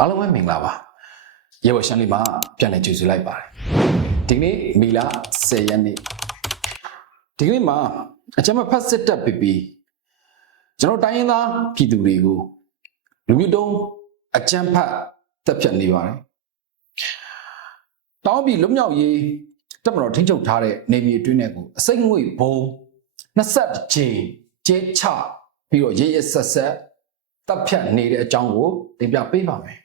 အားလုံးပဲမင်္ဂလာပါရေဝရှန်လေးမှာပြန်လည်ကြိုဆိုလိုက်ပါတယ်ဒီကနေ့မီလာ10ရက်နေ့ဒီကနေ့မှာအကြမ်းဖက်စစ်တပ်ပီပီကျွန်တော်တိုင်းရင်းသားပြည်သူတွေကိုလူမျိုးတုံးအကြမ်းဖက်တပ်ဖြတ်နေပါတယ်တောင်းပြီးလွတ်မြောက်ရေးတပ်မတော်ထိန်းချုပ်ထားတဲ့နေမြေအတွင်းနဲ့ကိုအစိမ့်ငွေဘုံ20ကြိမ်ကျဲချပြီးတော့ရဲရဲဆက်ဆက်တပ်ဖြတ်နေတဲ့အကြောင်းကိုတင်ပြပေးပါမယ်။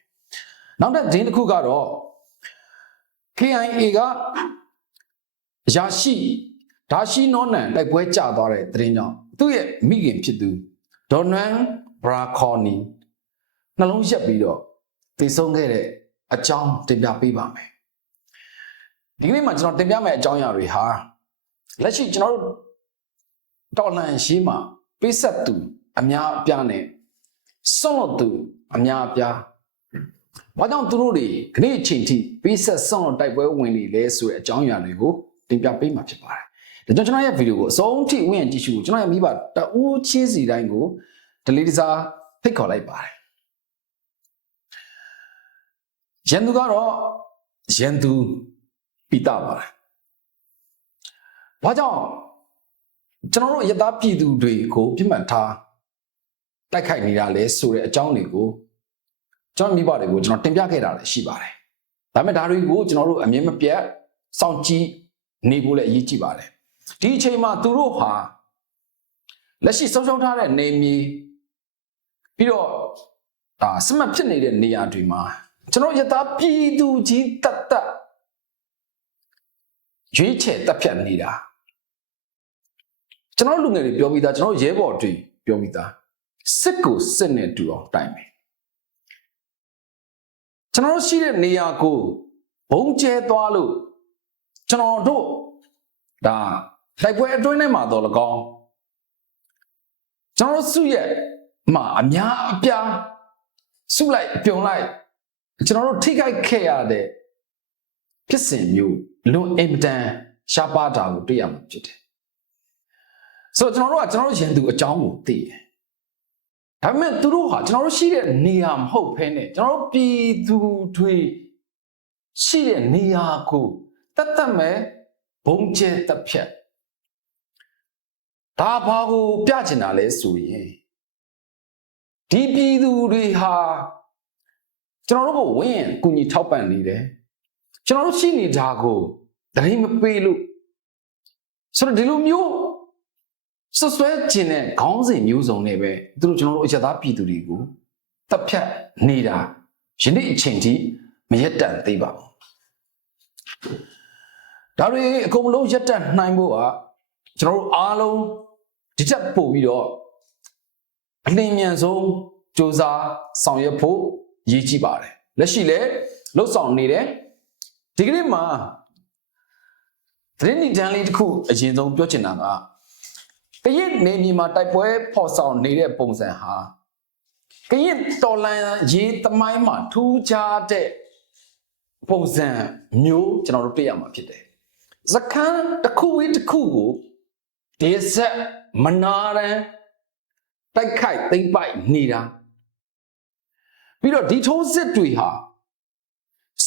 နောက်တစ်ဒင်းတစ်ခုကတော့ KIA ကရာရှိဒါရှိနောနန်တိုက်ပွဲကြသွားတဲ့သတင်းကြောင့်သူ့ရဲ့မိခင်ဖြစ်သူဒေါ်နန်ဘရာခေါနီနှလုံးရက်ပြီးတော့တည်ဆုံးခဲ့တဲ့အကြောင်းတင်ပြပေးပါမယ်။ဒီကနေ့မှာကျွန်တော်တင်ပြမယ့်အကြောင်းအရာတွေဟာလက်ရှိကျွန်တော်တို့တော်လန်ရှိမှာပိဆက်သူ အများအပြားနဲ့စွန့်လွတ်သူ အများအပြား ဘာကြောင့်သူတို့တွေခနေ့အချိန်ထိပိဆက်စွန့်လွတ်တိုက်ပွဲဝင်နေလဲဆိုတဲ့အကြောင်းအရာတွေကိုတင်ပြပေးမှာဖြစ်ပါတယ်ဒါကြောင့်ကျွန်တော်ရဲ့ဗီဒီယိုကိုအဆုံးထိဝင်ကြည့်ရှုဖို့ကျွန်တော်ရဲ့မိဘတဦးချင်းစီတိုင်းကိုဒလီတစားဖိတ်ခေါ်လိုက်ပါတယ်ရန်သူကတော့ရန်သူပိတာပါတယ်ဘာကြောင့်ကျွန်တော်တို့ယသားပြည်သူတွေကိုပြစ်မှတ်ထားတိုက်ခိုက်နေတာလဲဆိုတဲ့အကြောင်းတွေကို ကျွန်တော်မိဘတွေကိုကျွန်တော်တင်ပြခဲ့တာလည်းရှိပါတယ်။ဒါပေမဲ့ဒါတွေကိုကျွန်တော်တို့အမြင်မပြတ်စောင့်ကြည့်နေဖို့လည်းအရေးကြီးပါတယ်။ဒီအချိန်မှာသူတို့ဟာလက်ရှိဆုံးရှုံးထားတဲ့နေမြေပြီးတော့ဒါစမတ်ဖြစ်နေတဲ့နေရာတွေမှာကျွန်တော်ယသားပြည်သူကြီးတတ်တတ်ရွေးချယ်တက်ဖြတ်နေတာကျွန်တော်လူငယ်တွေပြောပြီးသားကျွန်တော်ရဲဘော်တွေပြောပြီးသားစစ်ကိုစစ်နဲ့တူအောင်တိုင်မယ် ကျွန်တော်တို့ရှိတဲ့နေရာကိုဘုံကျဲသွားလို့ကျွန်တော်တို့ဒါတိုက်ပွဲအတွင်းထဲမှာတော့လကောင်းကျွန်တော်တို့စုရဲ့မှာအများအပြားစုလိုက်ပြုံလိုက်ကျွန်တော်တို့ထိခိုက်ခဲ့ရတဲ့ဖြစ်စဉ်မျိုးလွန်အင်မတန်ရှားပါတာကိုတွေ့ရမှာဖြစ်တယ်ဆိုတော့ကျွန်တော်တို့ကကျွန်တော်တို့ရင်သူအကြောင်းကိုသိတယ် ဒါပေမဲ့သူတို့ဟာကျွန်တော်တို့ရှိတဲ့နေရာမဟုတ်ဘဲနဲ့ကျွန်တော်တို့ပြည်သူတွေရှိတဲ့နေရာကိုတတ်တတ်မဲ့ဘုံကျဲတက်ဖြတ်ဒါဘာကိုပြချင်တာလဲဆိုရင်ဒီပြည်သူတွေဟာကျွန်တော်တို့ကိုဝင်းရင်ကုညီထောက်ပံ့နေတယ်ကျွန်တော်တို့ရှိနေတာကိုတရင်မပေးလို့ဆိုတော့ဒီလိုမျိုး ဆွဆွဲကျင်တဲ့ခေါင်းစဉ်မျိုးစုံနဲ့ပဲသူတို့ကျွန်တော်တို့အချက်သားပြည်သူတွေကိုတပ်ဖြတ်နေတာယနေ့အချိန်ထိမရက်တန်သေးပါဘူးဒါတွေအကုန်လုံးရက်တန်နိုင်ဖို့ကကျွန်တော်တို့အားလုံးဒီချက်ပို့ပြီးတော့အလင်းမြန်ဆုံးစ조사ဆောင်ရွက်ဖို့ရည်ကြည့်ပါတယ်လက်ရှိလည်းလှုပ်ဆောင်နေတယ်ဒီကနေ့မှာသတင်းဒီတန်းလေးတစ်ခုအရင်ဆုံးပြောချင်တာက ကရင်နေမြေမှာတိုက်ပွဲဖော်ဆောင်နေတဲ့ပုံစံဟာကရင်တော်လန်ရေးသမိုင်းမှာထူးခြားတဲ့ပုံစံမျိုးကျွန်တော်တို့တွေ့ရမှာဖြစ်တယ်။ဇကန်းတစ်ခုဝေးတစ်ခုကိုဒေဆက်မနာရန်တိုက်ခိုက်သိမ့်ပိုက်နေတာပြီးတော့ဒီထိုးစစ်တွေဟာ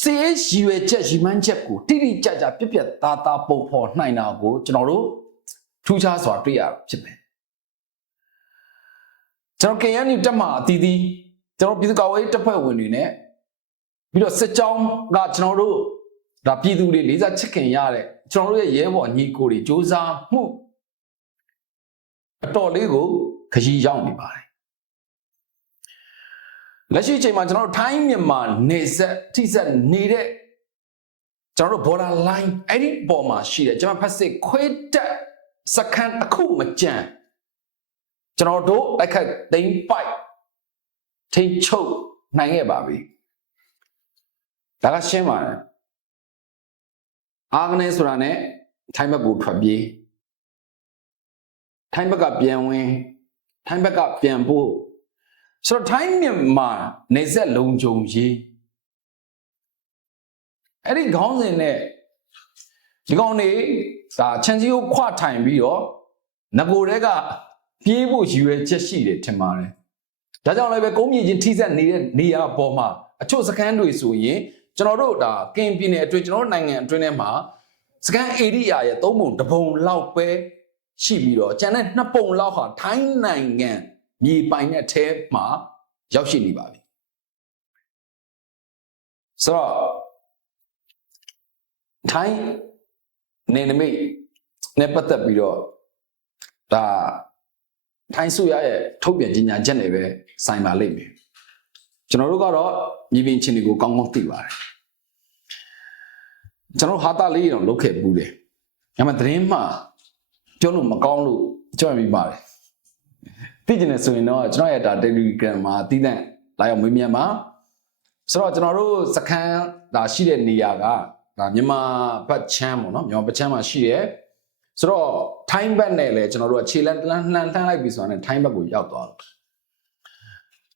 စေရည်ရွယ်ချက်ရည်မှန်းချက်ကိုတိတိကျကျပြက်ပြက်သားသားပုံဖော်နိုင်တာကိုကျွန်တော်တို့ ထူးခြားစွာတွေ့ရဖြစ်မယ်ကျွန်တော် KNU တက်မှာအတီးတီးကျွန်တော်ပြည်သူ့ကာကွယ်ရေးတပ်ဖွဲ့ဝင်တွေနဲ့ပြီးတော့စစ်ကြောင်းကကျွန်တော်တို့ဒါပြည်သူတွေလေးစားချစ်ခင်ရတဲ့ကျွန်တော်တို့ရဲ့ရဲဘော်ညီကိုတွေစ조사မှုအတော်လေးကိုခရီးရောက်နေပါတယ်လက်ရှိအချိန်မှာကျွန်တော်တို့ထိုင်းမြန်မာနေဆက်ထိဆက်နေတဲ့ကျွန်တော်တို့ border line အဲ့ဒီပေါ်မှာရှိတယ်ကျွန်တော်ဖက်စစ်ခွေးတက် စကန်အခုမကြံကျွန်တော်တို့အခက်သိမ့်ပိုက်ထိန်ချုပ်နိုင်ခဲ့ပါပြီဒါကရှင်းပါတယ်အာဂနေဆိုတာ ਨੇ ထိုင်းဘက်ကိုထွက်ပြေးထိုင်းဘက်ကပြန်ဝင်ထိုင်းဘက်ကပြန်ဖို့ဆိုတော့ထိုင်းမြန်မာနေဆက်လုံခြုံရေးအဲ့ဒီခေါင်းစဉ်နဲ့ဒီကောင်နေ ဒါချန်စီကိုခွထိုင်ပြီးတော့ငကိုတဲကပြေးဖို့ရည်ရွယ်ချက်ရှိတယ်ထင်ပါတယ်ဒါကြောင့်လည်းပဲကုန်းမြေချင်းထိစက်နေတဲ့နေရာပေါ်မှာအချို့စခန်းတွေဆိုရင်ကျွန်တော်တို့ဒါကင်ပြည်နယ်အတွင်းကျွန်တော်တို့နိုင်ငံအတွင်းထဲမှာစခန်းဧရိယာရဲ့သုံးပုံတစ်ပုံလောက်ပဲရှိပြီးတော့ကျန်တဲ့နှစ်ပုံလောက်ဟာထိုင်းနိုင်ငံမြေပိုင်တဲ့အထဲမှာရောက်ရှိနေပါပြီဆိုတော့ထိုင်း နေနမိတ်နဲ့ပတ်သက်ပြီးတော့ဒါထိုင်းဆိုရရဲ့ထုတ်ပြန်ကြေညာချက်တွေပဲဆိုင်ပါလိမ့်မယ်ကျွန်တော်တို့ကတော့မြေပြင်ချင်းတွေကိုကောင်းကောင်းသိပါတယ်ကျွန်တော်ဟာတာလေးတော့လုတ်ခဲ့ဘူးတယ်ဒါပေမဲ့သတင်းမှပြောလို့မကောင်းလို့ကြောက်မိပါတယ်သိကျင်နေဆိုရင်တော့ကျွန်တော်ရဲ့ဒါ Telegram မှာတည်တဲ့လာရောက်မေးမြန်းပါဆိုတော့ကျွန်တော်တို့စခန်းဒါရှိတဲ့နေရာက ဒါမြန်မာဘတ်ချမ်းပေါ့နော်မြန်မာဘတ်ချမ်းမှာရှိရဲဆိုတော့ထိုင်းဘက်နဲ့လည်းကျွန်တော်တို့အခြေလန်းလှမ်းလှမ်းလှမ်းလိုက်ပြီဆိုတော့ထိုင်းဘက်ကိုရောက်သွားတယ်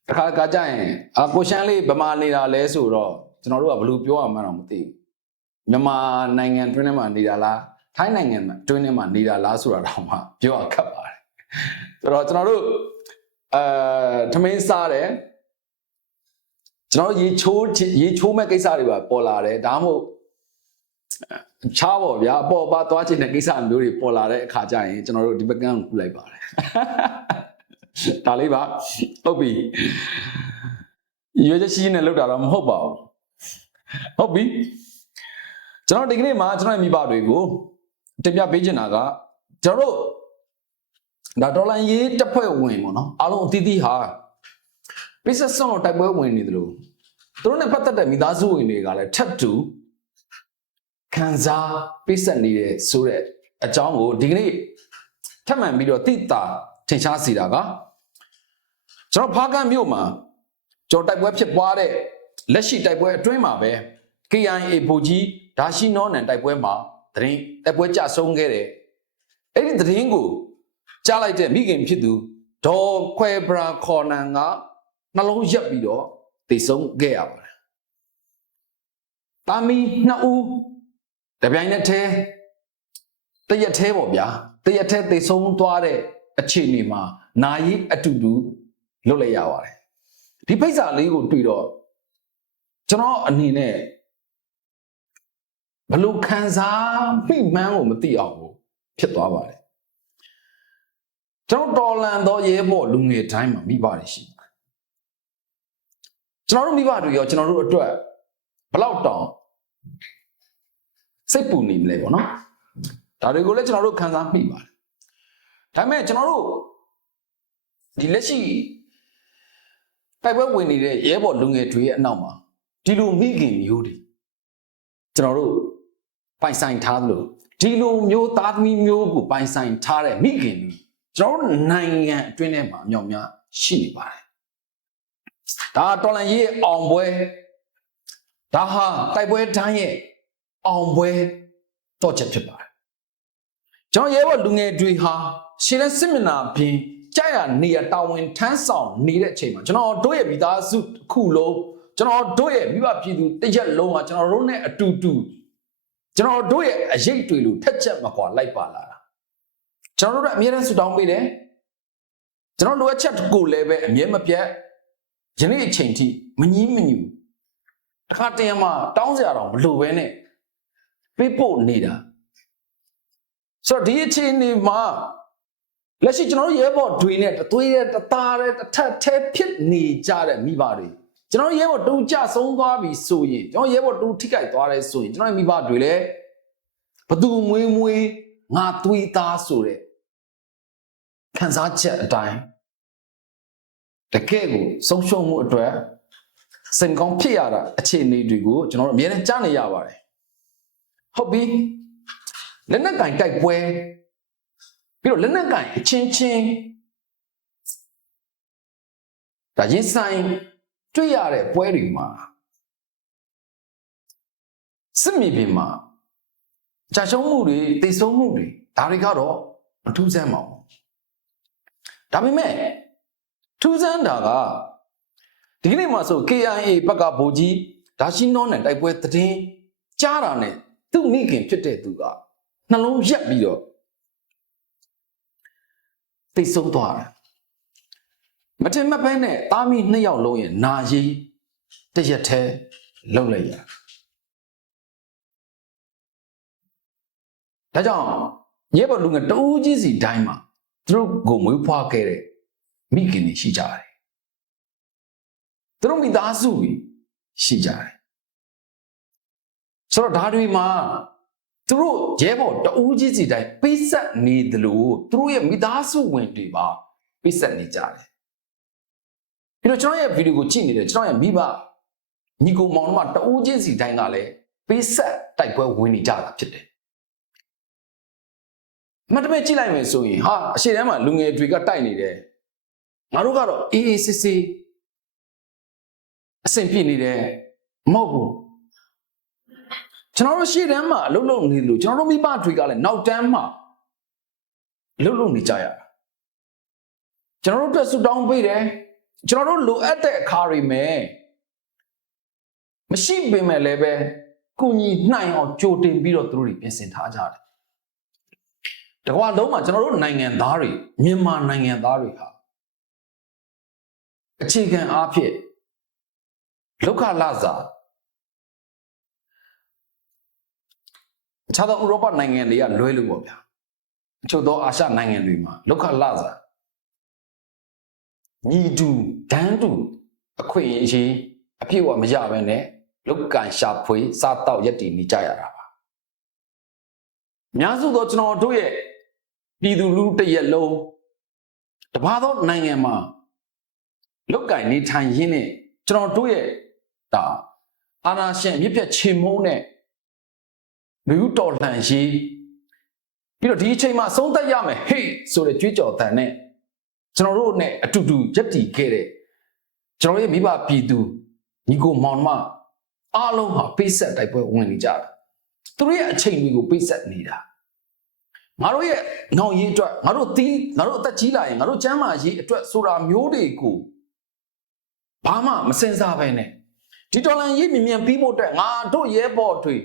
တခါတခါကျရင်အကိုရှမ်းလေးဗမာနေတာလဲဆိုတော့ကျွန်တော်တို့ကဘယ်လိုပြောရမှန်းတော့မသိဘူးမြန်မာနိုင်ငံတွင်းထဲမှာနေတာလားထိုင်းနိုင်ငံမှာတွင်းထဲမှာနေတာလားဆိုတာတော့မှပြောရခက်ပါတယ်ဆိုတော့ကျွန်တော်တို့အဲထမင်းစားတယ်ကျွန်တော်တို့ရေချိုးရေချိုးမဲ့ကိစ္စတွေပါပေါ်လာတယ်ဒါမှမဟုတ် ချားပေါ့ဗျာအပေါ်ပါသွားချင်တဲ့ကိစ္စမျိုးတွေပေါ်လာတဲ့အခါကျရင်ကျွန်တော်တို့ဒီဘက်ကန်းကိုကူလိုက်ပါတယ်ဒါလေးပါဟုတ်ပြီရွေးချက်ရှိနေလောက်တာတော့မဟုတ်ပါဘူးဟုတ်ပြီကျွန်တော်ဒီကနေ့မှာကျွန်တော်ရဲ့မိဘတွေကိုတင်ပြပေးချင်တာကကျွန်တော်တို့ဒါဒေါ်လာရေးတက်ဖွဲ့ဝင်ပေါ့နော်အားလုံးအသီးသီးဟာပိစဆောင်တိုက်ပွဲဝင်နေတယ်လို့သူတို့နဲ့ပတ်သက်တဲ့မိသားစုဝင်တွေကလည်းထပ်တူ ခံစားပိစက်နေတဲ့ဆိုတဲ့အကြောင်းကိုဒီကနေ့ထပ်မံပြီးတော့သိတာထင်ရှားစီတာကကျွန်တော်ဖားကန့်မြို့မှာကျွန်တော်တိုက်ပွဲဖြစ်ပွားတဲ့လက်ရှိတိုက်ပွဲအတွင်းမှာပဲ KIA ဗိုလ်ကြီးဒါရှိနောနန်တိုက်ပွဲမှာသတင်းတိုက်ပွဲကြဆုံးခဲ့တယ်အဲ့ဒီသတင်းကိုကြားလိုက်တဲ့မိခင်ဖြစ်သူဒေါ်ခွဲဘရာခေါ်နန်ကနှလုံးရက်ပြီးတော့တိတ်ဆုံးခဲ့ရပါတယ်။တာမီနှစ်ဦး တပြိုင်နက်တည်းတရက်သေးပေါ့ဗျာတရက်သေးတိတ်ဆုံးသွားတဲ့အခြေအနေမှာနာယီအတူတူလွတ်လိုက်ရပါတယ်။ဒီဖိတ်စာလေးကိုတွေ့တော့ကျွန်တော်အနေနဲ့ဘလို့ခံစားမိမှန်းကိုမသိအောင်ဖြစ်သွားပါတယ်ကျွန်တော်တော်လန်သောရဲဘော်လူငယ်တိုင်းမှာမိပါတယ်ရှိပါတယ်ကျွန်တော်တို့မိဘတွေရောကျွန်တော်တို့အတွက်ဘလောက်တောင် စိတ်ပူနေမလဲပေါ့နော်ဒါတွေကိုလည်းကျွန်တော်တို့ခံစားမိပါတယ်ဒါပေမဲ့ကျွန်တော်တို့ဒီလက်ရှိတိုက်ပွဲဝင်နေတဲ့ရဲဘော်လူငယ်တွေရဲ့အနောက်မှာဒီလိုမိခင်မျိုးတွေကျွန်တော်တို့ပိုင်ဆိုင်ထားသလိုဒီလိုမျိုးသားသမီးမျိုးကိုပိုင်ဆိုင်ထားတဲ့မိခင်တွေကျွန်တော်တို့နိုင်ငံအတွင်းထဲမှာအမြောက်များရှိနေပါတယ်ဒါတော်လန်ရေးအောင်ပွဲဒါဟာတိုက်ပွဲတိုင်းရဲ့ အောင်ပွဲတော့ချက်ဖြစ်ပါတယ်ကျွန်တော်ရဲဘော်လူငယ်တွေဟာရှင်းတဲ့စစ်မျက်နှာပြင်ကြာရနေရတာဝန်ထမ်းဆောင်နေတဲ့အချိန်မှာကျွန်တော်တို့ရဲ့မိသားစုတစ်ခုလုံးကျွန်တော်တို့ရဲ့မိဘပြည်သူတစ်ရက်လုံးကကျွန်တော်တို့နဲ့အတူတူကျွန်တော်တို့ရဲ့အရေးတွေလို့ထက်ချက်မကွာလိုက်ပါလာတာကျွန်တော်တို့ကအမြဲတမ်းဆူတောင်းပေးတယ်ကျွန်တော်လိုအပ်ချက်ကိုလည်းပဲအမြဲမပြတ်ယနေ့အချိန်ထိမငြီးမညူတခါတည်းမှာတောင်းစရာတော့မလိုပဲနဲ့ ပေးပို့နေတာဆိုတော့ဒီအချိန်နေမှာလက်ရှိကျွန်တော်တို့ရဲဘော်တွေနဲ့တသွေးတဲ့တသားတဲ့တစ်ထက်ထဲဖြစ်နေကြတဲ့မိဘတွေကျွန်တော်ရဲဘော်တူကြဆုံးသွားပြီဆိုရင်ကျွန်တော်ရဲဘော်တူထိခိုက်သွားတယ်ဆိုရင်ကျွန်တော်မိဘတွေလည်းဘသူမွေးမွေးငါသွေးသားဆိုတဲ့ခံစားချက်အတိုင်းတကယ့်ကိုဆုံးရှုံးမှုအတွက်စင်ကောင်းဖြစ်ရတာအခြေအနေတွေကိုကျွန်တော်တို့အများနဲ့ကြားနေရပါတယ် ဟုတ်ပြီလက်နက်ကင်တိုက်ပွဲပြီးတော့လက်နက်ကင်အချင်းချင်းဒါရင်ဆိုင်တွေ့ရတဲ့ပွဲတွေမှာစစ်မြေပြင်မှာကြာရှုံးမှုတွေတိတ်ဆုံးမှုတွေဒါတွေကတော့မထူးဆန်းပါဘူးဒါပေမဲ့ထူးဆန်းတာကဒီကနေ့မှဆို KIA ဘက်ကဗိုလ်ကြီးဒါရှိနောနဲ့တိုက်ပွဲတည်င်းကြားတာနဲ့ သူ့မိခင်ဖြစ်တဲ့သူကနှလုံးရက်ပြီးတော့တိတ်ဆုံးသွားတယ်မထင်မှတ်ပဲနဲ့တာမီနှစ်ယောက်လုံးရဲ့နာရီတရက်တည်းလှုပ်လိုက်ရဒါကြောင့်ရဲဘော်လူငယ်တဦးကြီးစီတိုင်းမှာသူတို့ကိုမွေးဖွားခဲ့တဲ့မိခင်တွေရှိကြတယ်သူတို့မိသားစုတွေရှိကြတယ် ဆိုတော့ဒါတွေမှာသူတို့ရဲဘော်တဦးကြီးစီတိုင်းပိတ်ဆက်နေတယ်လို့သူတို့ရဲ့မိသားစုဝင်တွေပါပိတ်ဆက်နေကြတယ်ပြီးတော့ကျွန်တော်ရဲ့ဗီဒီယိုကိုကြည့်နေတယ်ကျွန်တော်ရဲ့မိဘညီကိုမောင်နှမတဦးချင်းစီတိုင်းကလည်းပိတ်ဆက်တိုက်ပွဲဝင်နေကြတာဖြစ်တယ်မတမဲကြည့်လိုက်မယ်ဆိုရင်ဟာအရှိတန်းမှာလူငယ်တွေကတိုက်နေတယ်ငါတို့ကတော့အေးအေးဆေးဆေးအဆင်ပြေနေတယ်မဟုတ်ဘူး ကျွန်တော်တို့ရှေ့တန်းမှာအလုပ်လုပ်နေလို့ကျွန်တော်တို့မိဘတွေကလည်းနောက်တန်းမှာအလုပ်လုပ်နေကြရတာကျွန်တော်တို့အတွက်ဆူတောင်းပေးတယ်ကျွန်တော်တို့လိုအပ်တဲ့အခါတွေမယ်မရှိပေမဲ့လည်းပဲကုညီနိုင်အောင်ကြိုတင်ပြီးတော့သူတို့တွေပြင်ဆင်ထားကြတယ်တကွာလုံးမှာကျွန်တော်တို့နိုင်ငံသားတွေမြန်မာနိုင်ငံသားတွေဟာအခြေခံအားဖြင့်လောက်ခလာစား အခြားသောဥရောပနိုင်ငံတွေကလွဲလို့ပေါ့ဗျာအချို့သောအာရှနိုင်ငံတွေမှာလောက်ခလာစားညီတူဒန်းတူအခွင့်အရေးအပြည့်အဝမရဘဲနဲ့လောက်ကန်ရှာဖွေစားတော့ရက်တည်နေကြရတာပါအများစုသောကျွန်တော်တို့ရဲ့ပြည်သူလူထုတစ်ရက်လုံးတပါးသောနိုင်ငံမှာလောက်ကင်နေထိုင်ရင်းနဲ့ကျွန်တော်တို့ရဲ့ဒါအာနာရှင်မြစ်ပြတ်ချေမုန်းတဲ့ လူတော်လှန်ရေးပြီးတော့ဒီအချိန်မှာအဆုံးသက်ရမယ်ဟေးဆိုတဲ့ကြွေးကြော်တန်နဲ့ကျွန်တော်တို့နဲ့အတူတူရက်တည်ခဲ့တဲ့ကျွန်တော်ရဲ့မိဘပြည်သူညီကိုမောင်မအားလုံးဟာပိတ်ဆက်တိုက်ပွဲဝင်နေကြတာသူတို့ရဲ့အချိန်တွေကိုပိတ်ဆက်နေတာငါတို့ရဲ့ငောင်ရေးအတွက်ငါတို့တီးငါတို့အသက်ကြီးလာရင်ငါတို့ကျမ်းမာရေးအတွက်ဆိုတာမျိုးတွေကိုဘာမှမစင်စားပဲနဲ့ဒီတော်လန်ရေးမြင်မြန်ပြီးဖို့အတွက်ငါတို့ရဲဘော်တွေ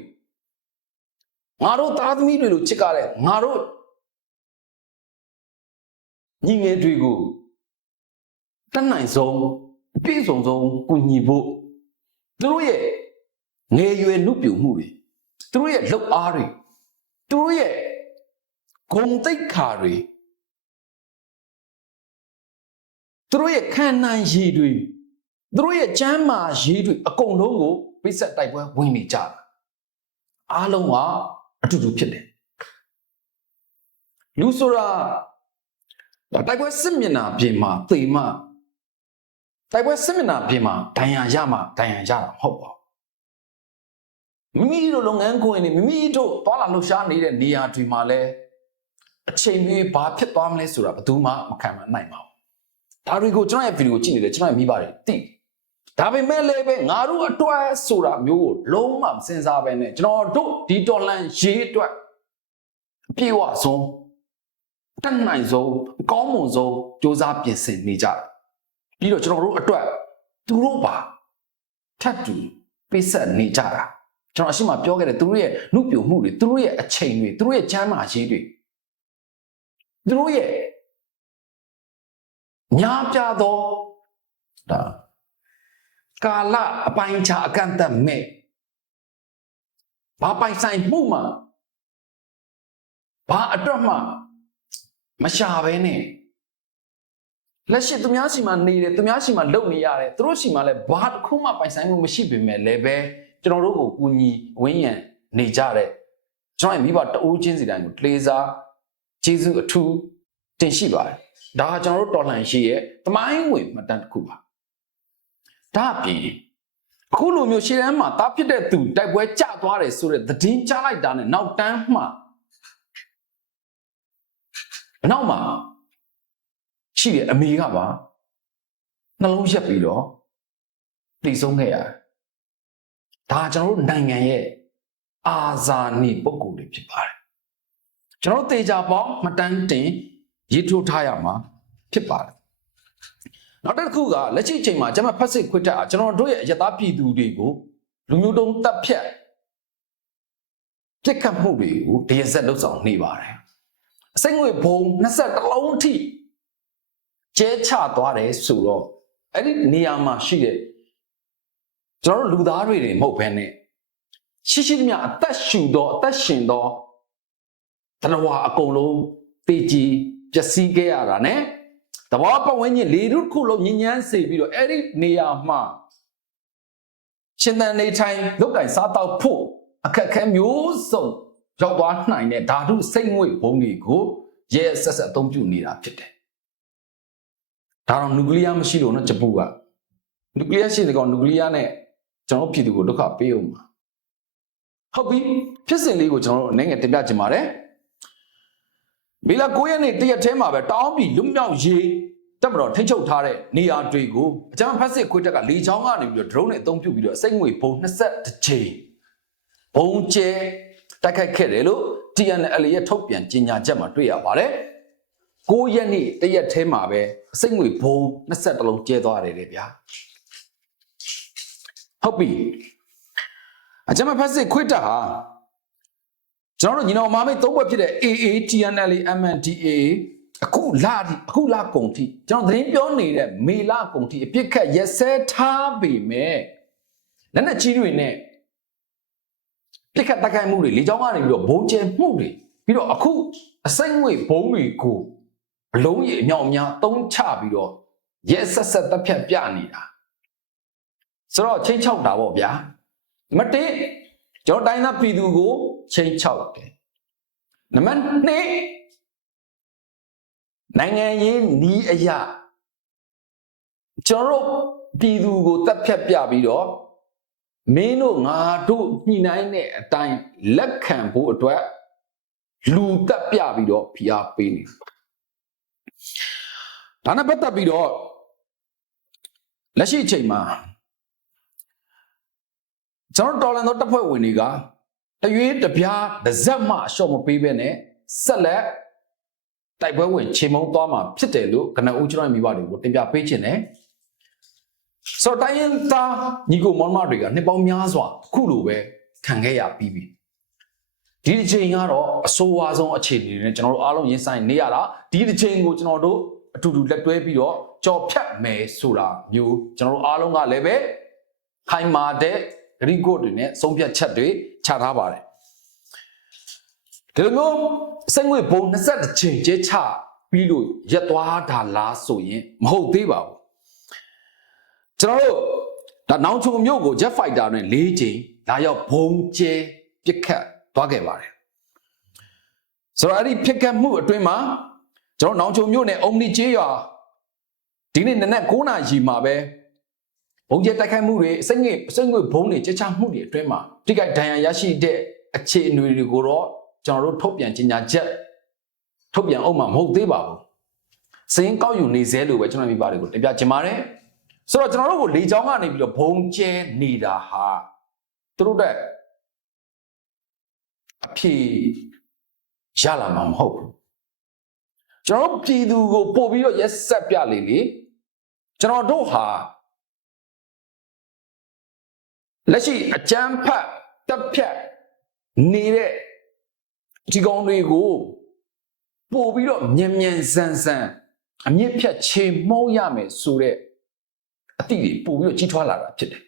ငါတို့သားသမီးတွေလိုချစ်ကြတဲ့ငါတို့ညီငယ်တွေကိုတတ်နိုင်ဆုံးပြည့်စုံဆုံးကူညီဖို့သူတို့ရဲ့ငယ်ရွယ်နှုတ်ပြမှုတွေသူတို့ရဲ့လှုပ်အားတွေသူတို့ရဲ့ဂုံတိတ်ခါတွေသူတို့ရဲ့ခံနိုင်ရည်တွေသူတို့ရဲ့ကျမ်းမာရည်တွေအကုန်လုံးကိုပိတ်ဆက်တိုက်ပွဲဝင်နေကြတာအားလုံးက အတူတူဖြစ်တယ်လူဆိုတာတိုက်ပွဲစစ်မျက်နှာပြင်မှာသေမှတိုက်ပွဲစစ်မျက်နှာပြင်မှာဒဏ်ရာရမှဒဏ်ရာရတာမဟုတ်ပါဘူးမိမိတို့လုပ်ငန်းခွင်တွေမိမိတို့သွားလာလှုပ်ရှားနေတဲ့နေရာတွေမှာလည်းအချိန်ကြီးဘာဖြစ်သွားမလဲဆိုတာဘယ်သူမှမခံနိုင်ပါဘူးဒါတွေကိုကျွန်တော်ရဲ့ဗီဒီယိုကြည့်နေတယ်ကျွန်တော်ရဲ့မိဘတွေသိ ဒါပေမဲ့လည်းပဲငါတို့အတွက်ဆိုတာမျိုးကိုလုံးဝမစင်စားပဲနဲ့ကျွန်တော်တို့ဒီတော်လန်ရေးအတွက်အပြည့်အဝဆုံးတတ်နိုင်ဆုံးအကောင်းမွန်ဆုံးစ조사ပြင်ဆင်နေကြတယ်ပြီးတော့ကျွန်တော်တို့အတွက်သူတို့ပါထပ်တူပိတ်ဆက်နေကြတာကျွန်တော်အရှိမပြောခဲ့တဲ့သူတို့ရဲ့နှုတ်ပြမှုတွေသူတို့ရဲ့အချိန်တွေသူတို့ရဲ့ချမ်းသာရေးတွေသူတို့ရဲ့ညာပြသောဒါ ကာလအပိုင်းခြားအကန့်အသတ်မဲ့ဘာပိုင်ဆိုင်မှုမှဘာအတွက်မှမရှာဘဲနဲ့လက်ရှိသူများစီမှာနေတယ်သူများစီမှာလုပ်နေရတယ်သူတို့စီမှာလည်းဘာတစ်ခုမှပိုင်ဆိုင်မှုမရှိပေမဲ့လည်းပဲကျွန်တော်တို့ကိုကူညီဝင်းရံနေကြတဲ့ကျွန်တော်ရဲ့မိဘတအိုးချင်းစီတိုင်းကိုတလေးစားကျေးဇူးအထူးတင်ရှိပါတယ်ဒါကကျွန်တော်တို့တော်လှန်ရှိရဲ့တမိုင်းဝင်မှတ်တမ်းတစ်ခုပါ ဒါအပြင်အခုလိုမျိုးရှေ့တန်းမှာတားဖြစ်တဲ့သူတိုက်ပွဲကျသွားတယ်ဆိုတဲ့သတင်းကြားလိုက်တာနဲ့နောက်တန်းမှနောက်မှာရှိတယ်အမေကပါနှလုံးရက်ပြီးတော့တည်ဆုံးခဲ့ရတယ်ဒါကျွန်တော်တို့နိုင်ငံရဲ့အာဇာနည်ပုံကိုယ်တွေဖြစ်ပါတယ်ကျွန်တော်တို့တေချာပေါင်းမတန်းတင်ရေးထိုးထားရမှာဖြစ်ပါတယ် နောက်တစ်ခုကလက်ရှိအချိန်မှာကျွန်မဖတ်စစ်ခွတ်တက်အားကျွန်တော်တို့ရဲ့ရသားပြည်သူတွေကိုလူမျိုးတုံးတပ်ဖြတ်ပြစ်ခတ်မှုတွေကိုတရဆက်လှုပ်ဆောင်နေပါတယ်အစိမ့်ငွေဘုံ20လုံးထိကျဲချသွားတယ်ဆိုတော့အဲ့ဒီနေရာမှာရှိတဲ့ကျွန်တော်တို့လူသားတွေတွေမဟုတ်ဘဲနဲ့ရှိရှိသမျှအသက်ရှူသောအသက်ရှင်သောတဏှာအကုန်လုံးတေကြည်ပျက်စီးခဲ့ရတာ ਨੇ တဘောပတ်ဝန်းကျင်လေထုတစ်ခုလုံးညဉ့်ညမ်းစေပြီးတော့အဲ့ဒီနေရာမှာရှင်သန်နေထိုင်လုပ်ကင်စားတော့ဖို့အခက်အခဲမျိုးစုံရောက်သွားနိုင်တဲ့ဓာတုစိတ်ငွေ့ဘုံတွေကိုရဲရဲဆက်ဆက်အသုံးပြုနေတာဖြစ်တယ်ဒါတော့နျူကလ িয়ার မရှိလို့နော်ဂျပူကနျူကလ িয়ার ရှိတဲ့ကောင်နျူကလ িয়ার နဲ့ကျွန်တော်ပြည်သူကိုဒုက္ခပေးအောင်ပါဟုတ်ပြီဖြစ်စဉ်လေးကိုကျွန်တော်တို့အနေငယ်တင်ပြချင်ပါတယ် မေလ9ရက်နေ့တရက်ထဲမှာပဲတောင်းပြီးလွတ်မြောက်ရေးတက်မတော်ထိန်းချုပ်ထားတဲ့နေရာတွေကိုအကြမ်းဖက်စစ်ခွေးတက်ကလေချောင်းကနေပြီးတော့ drone နဲ့အသုံးပြုပြီးတော့အစိမ့်ငွေဘုံ22ကြိမ်ဘုံကျဲတိုက်ခိုက်ခဲ့တယ်လို့ TNL ရဲ့ထုတ်ပြန်ကြေညာချက်မှာတွေ့ရပါတယ်9ရက်နေ့တရက်ထဲမှာပဲအစိမ့်ငွေဘုံ22လုံးကျဲသွားတယ်လေဗျာဟုတ်ပြီအကြမ်းဖက်စစ်ခွေးတက်ဟာ ကျွန်တော်တို့ညီနောင်မာမိတ်သုံးဘက်ဖြစ်တဲ့ AA TNL MNDA အခုလာဒီအခုလာကုန်ထိကျွန်တော်သတင်းပြောနေတဲ့မေလာကုန်ထိအပြစ်ခတ်ရက်စဲထားပေမဲ့လက်နက်ကြီးတွေနဲ့ပြစ်ခတ်တိုက်ခိုက်မှုတွေလေကြောင်းကနေပြီးတော့ဘုံကျဲမှုတွေပြီးတော့အခုအစိမ့်ငွေဘုံတွေကိုအလုံးကြီးအမြောက်အများသုံးချပြီးတော့ရက်ဆက်ဆက်တက်ဖြတ်ပြနေတာဆိုတော့ချင်းချောက်တာပေါ့ဗျာနံပါတ်1ကျွန်တော်တိုင်းသားပြည်သူကို ချင်းချောက်တယ်နံပါတ်2နိုင်ငံရေးနီးအရာကျွန်တော်တို့ပြည်သူကိုတက်ဖြတ်ပြပြီးတော့မင်းတို့ငါတို့ညှိနှိုင်းတဲ့အတိုင်းလက်ခံဖို့အတွက်လူတက်ပြပြီးတော့ဖိအားပေးနေဒါနဲ့ပတ်သက်ပြီးတော့လက်ရှိအချိန်မှာကျွန်တော်တော်လန်သောတပ်ဖွဲ့ဝင်တွေက တရွေးတပြားတစ်စက်မှအလျှော့မပေးဘဲနဲ့ဆက်လက်တိုက်ပွဲဝင်ချိန်မုံသွားမှာဖြစ်တယ်လို့ကနဦးကျွန်တော်မိဘတွေကိုတင်ပြပေးခြင်းတယ်ဆိုတော့တိုင်းရင်သားညီကိုမောင်မတွေကနှစ်ပေါင်းများစွာခုလိုပဲခံခဲ့ရပြီးပြီဒီတစ်ချိန်ကတော့အဆိုးဝါးဆုံးအခြေအနေနဲ့ကျွန်တော်တို့အားလုံးရင်ဆိုင်နေရတာဒီတစ်ချိန်ကိုကျွန်တော်တို့အတူတူလက်တွဲပြီးတော့ကြော်ဖြတ်မယ်ဆိုတာမျိုးကျွန်တော်တို့အားလုံးကလည်းပဲခိုင်မာတဲ့ရီကိုတွေနဲ့ဆုံးဖြတ်ချက်တွေ ချထားပါတယ်ဒီလိုမျိုးစိတ်ငွေဘုံ21ချိန်ကျဲချပြီးလို့ရက်သွားတာလားဆိုရင်မဟုတ်သေးပါဘူးကျွန်တော်တို့ဒါနောင်ချုံမြို့ကို jet fighter နဲ့၄ချိန်လာရောက်ဘုံကျဲပစ်ခတ်သွားခဲ့ပါတယ်ဆိုတော့အဲ့ဒီပစ်ခတ်မှုအတွင်းမှာကျွန်တော်နောင်ချုံမြို့နယ်အုံနီကျေးရွာဒီနေ့နနက်9နာရီမှာပဲ ဘုံကျဲတိုက်ခိုက်မှုတွေစိတ်ငွေစိတ်ငွေဘုံတွေကြချမှုတွေအတွင်းမှာတိကျဒဏ်ရာရရှိတဲ့အခြေအနေတွေကိုတော့ကျွန်တော်တို့ထုတ်ပြန်ကြေညာချက်ထုတ်ပြန်အောင်မှာမဟုတ်သေးပါဘူးစင်းကောက်ယူနေသေးလို့ပဲကျွန်တော်မိဘတွေကိုတင်ပြချင်ပါတယ်ဆိုတော့ကျွန်တော်တို့ကိုလေချောင်းကနေပြီးတော့ဘုံကျဲနေတာဟာသူတို့တဲ့အဖြေရလာမှာမဟုတ်ဘူးကျွန်တော်တို့ပြည်သူကိုပို့ပြီးတော့ရက်ဆက်ပြလေလေကျွန်တော်တို့ဟာ လက်ရှိအကြမ်းဖက်တပ်ဖြတ်နေတဲ့ဒီကောင်တွေကိုပို့ပြီးတော့မြန်မြန်ဆန်ဆန်အမြင့်ဖြတ်ချေမှုန်းရမယ်ဆိုတဲ့အသည့်တွေပို့ပြီးတော့ကြီးထွားလာတာဖြစ်တယ်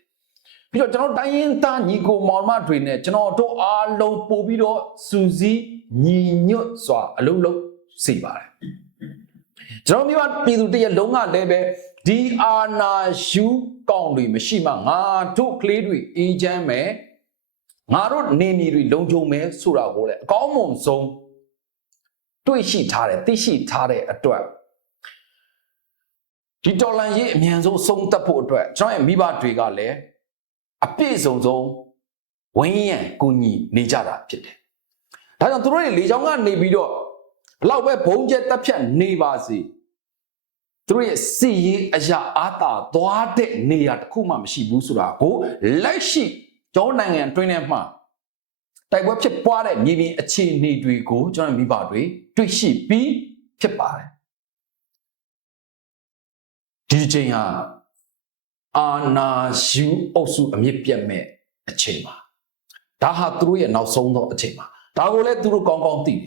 ပြီးတော့ကျွန်တော်တိုင်းရင်းသားညီကိုမောင်မတွေနဲ့ကျွန်တော်တို့အားလုံးပို့ပြီးတော့စူးစီးညီညွတ်စွာအလုံးလုံးစေပါတယ်ကျွန်တော်မျိုးပြည်သူတရက်လုံးကလည်းပဲ ဒီအာနာယူကောင်တွေမရှိမှငါတို့ကလေးတွေအေးချမ်းမယ်ငါတို့နေနေတွေလုံခြုံမယ်ဆိုတာကိုလည်းအကောင်းမွန်ဆုံးတွေ့ရှိထားတယ်သိရှိထားတဲ့အတွက်ဒီတော်လန်ရေးအမြန်ဆုံးဆုံးသက်ဖို့အတွက်ကျွန်တော်ရဲ့မိဘတွေကလည်းအပြည့်စုံဆုံးဝင်းရံကူညီနေကြတာဖြစ်တယ်။ဒါကြောင့်သူတို့တွေလေချောင်းကနေပြီးတော့ဘလောက်ပဲဘုံကျက်တက်ဖြတ်နေပါစေ သူတို့ရဲ့စီရေးအရာအာသာသွားတဲ့နေရာတစ်ခုမှမရှိဘူးဆိုတာကိုလက်ရှိကျောင်းနိုင်ငံတွင်းထဲမှာတိုက်ပွဲဖြစ်ပွားတဲ့မြေပြင်အခြေအနေတွေကိုကျွန်တော်မိဘတွေတွေ့ရှိပြီးဖြစ်ပါတယ်ဒီချိန်ဟာအာနာယူအုပ်စုအမြင့်ပြတ်မဲ့အချိန်ပါဒါဟာသူတို့ရဲ့နောက်ဆုံးသောအချိန်ပါဒါကိုလည်းသူတို့ကောင်းကောင်းသိတယ်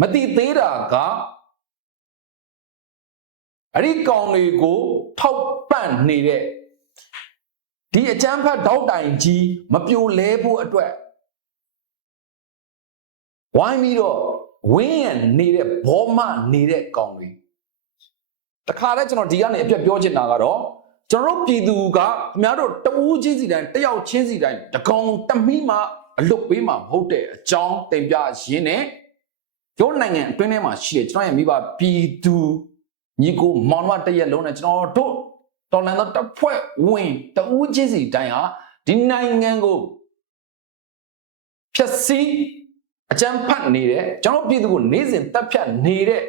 မသိသေးတာက အဲ့ဒီကောင်တွေကိုထောက်ပံ့နေတဲ့ဒီအကြမ်းဖက်တောက်တိုင်ကြီးမပြိုလဲဖို့အတွက်ဝိုင်းပြီးတော့ဝင်းရံနေတဲ့ဘောမနေတဲ့ကောင်တွေတခါတည်းကျွန်တော်ဒီကနေအပြတ်ပြောချင်တာကတော့ကျွန်တော်တို့ပြည်သူကခင်ဗျားတို့တဦးချင်းစီတိုင်းတယောက်ချင်းစီတိုင်းတကောင်တမိမှအလွတ်ပေးမှာမဟုတ်တဲ့အကြောင်းတင်ပြရင်းနဲ့ကျောနိုင်ငံအတွင်းထဲမှာရှိတဲ့ကျွန်တော်ရဲ့မိဘပြည်သူ ညီကိုမောင်မတရက်လုံးနဲ့ကျွန်တော်တို့တော်လန်တော့တစ်ဖွဲ့ဝင်တဦးချင်းစီတိုင်းဟာဒီနိုင်ငံကိုဖြည့်ဆည်းအကြမ်းဖက်နေတဲ့ကျွန်တော်ပြည်သူကိုနေစဉ်တပ်ဖြတ်နေတဲ့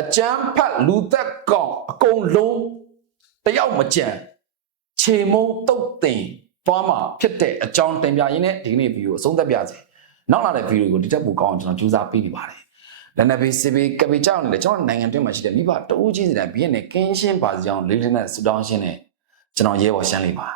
အကြမ်းဖက်လူသက်ကောင်အကုန်လုံးတယောက်မကြံခြေမုံတုတ်တင်သွားမှာဖြစ်တဲ့အကြောင်းတင်ပြရင်းနဲ့ဒီကနေ့ဗီဒီယိုအဆုံးသတ်ပြစေနောက်လာတဲ့ဗီဒီယိုကိုဒီတက်ပိုကောင်းအောင်ကျွန်တော်ကြိုးစားပေးနေပါတယ် လက်နက်ဘေးစစ်ဘေးကပေကြောက်နေတဲ့ကျွန်တော်နိုင်ငံတွင်းမှာရှိတဲ့မိဘတဦးချင်းစီတိုင်းဘီးနဲ့ကင်းရှင်းပါစီအောင်လေးလေးနဲ့ဆူတောင်းရှင်းနဲ့ကျွန်တော်ရဲဘော်ရှမ်းလေးပါ